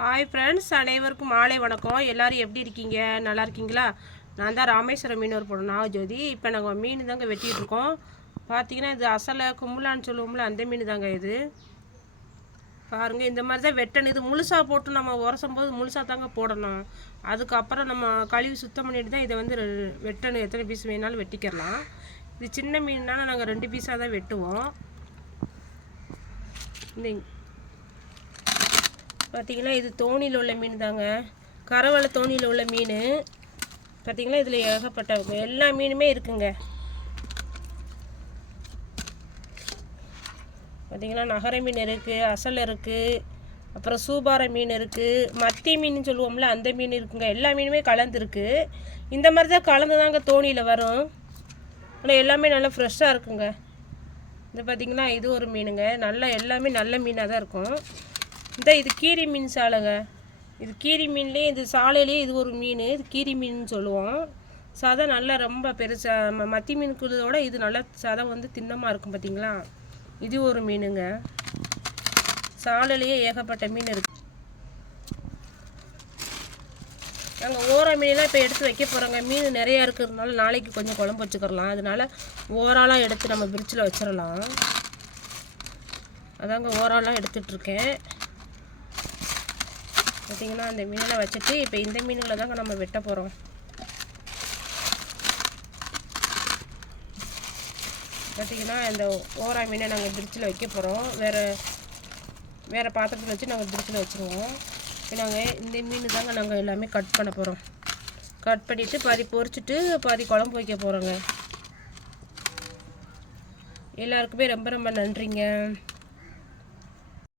Hi friends, அனைவருக்கும் மாலை வணக்கம். எல்லோரும் எப்படி இருக்கீங்க? நல்லா இருக்கீங்களா? நான் தான் ராமேஸ்வரம் மீனவர் போடுறேன் ஜோதி. இப்போ நாங்கள் மீன் தாங்க வெட்டிகிட்டு இருக்கோம். பார்த்தீங்கன்னா இது அசலை கும்பலான்னு சொல்லுவோம்ல, அந்த மீன் தாங்க இது. பாருங்கள், இந்த மாதிரி தான் வெட்டணும். இது முழுசாக போட்டு நம்ம உரசும் போது முழுசாக தாங்க போடணும். அதுக்கப்புறம் நம்ம கழுவி சுத்தம் பண்ணிட்டு தான் இதை வந்து வெட்டணும். எத்தனை பீஸ் வேணாலும் வெட்டிக்கிறலாம். இது சின்ன மீன்னால நாங்கள் 2 பீஸாக தான் வெட்டுவோம். இந்த பார்த்திங்கன்னா இது தோணியில் உள்ள மீன் தாங்க, கரவலை தோணியில் உள்ள மீன். பார்த்திங்கன்னா இதில் ஏகப்பட்ட எல்லா மீனுமே இருக்குங்க. பார்த்திங்கன்னா நகர மீன் இருக்குது, அசல் இருக்குது, அப்புறம் சூபார மீன் இருக்குது, மத்தி மீன் சொல்லுவோம்ல அந்த மீன் இருக்குங்க. எல்லா மீனுமே கலந்துருக்கு. இந்த மாதிரி தான் கலந்து தாங்க தோணியில் வரும். ஆனால் எல்லாமே நல்லா ஃப்ரெஷ்ஷாக இருக்குங்க. இது பார்த்திங்கன்னா இது ஒரு மீனுங்க, நல்லா எல்லாமே நல்ல மீனாக தான் இருக்கும். இது கீரி மீன் சாலைங்க. இது கீரி மீன்லேயே இது சாலையிலேயே இது ஒரு மீன், இது கீரி மீன் சொல்லுவோம். சதை நல்லா ரொம்ப பெருசாக மத்தி மீனுக்குள்ளதோட இது நல்லா சதை வந்து திண்ணமாக இருக்கும். பார்த்திங்களா, இது ஒரு மீனுங்க. சாலையிலேயே ஏகப்பட்ட மீன் இருக்குது. நாங்கள் ஓரா மீனெலாம் இப்போ எடுத்து வைக்க போகிறோங்க. மீன் நிறையா இருக்கிறதுனால நாளைக்கு கொஞ்சம் குழம்பு வச்சுக்கிறலாம். அதனால் ஓராலாம் எடுத்து நம்ம பிரிட்ஜில் வச்சிடலாம். அதாங்க ஓராலாம் எடுத்துகிட்ருக்கேன். பார்த்திங்கன்னா அந்த மீனெல்லாம் வச்சுட்டு இப்போ இந்த மீன்களை தாங்க நம்ம வெட்ட போகிறோம். பார்த்திங்கன்னா இந்த ஓரா மீனை நாங்கள் பிரிட்ஜில் வைக்க போகிறோம். வேறு பாத்திரத்தில் வச்சு நாங்கள் பிரிட்ஜில் வச்சுருவோம். இப்போ நாங்கள் இந்த மீன் தாங்க நாங்கள் எல்லாமே கட் பண்ண போகிறோம். கட் பண்ணிவிட்டு பாதி பொரிச்சிட்டு பாதி குழம்பு வைக்க போகிறோங்க. எல்லாருக்குமே ரொம்ப ரொம்ப நன்றிங்க.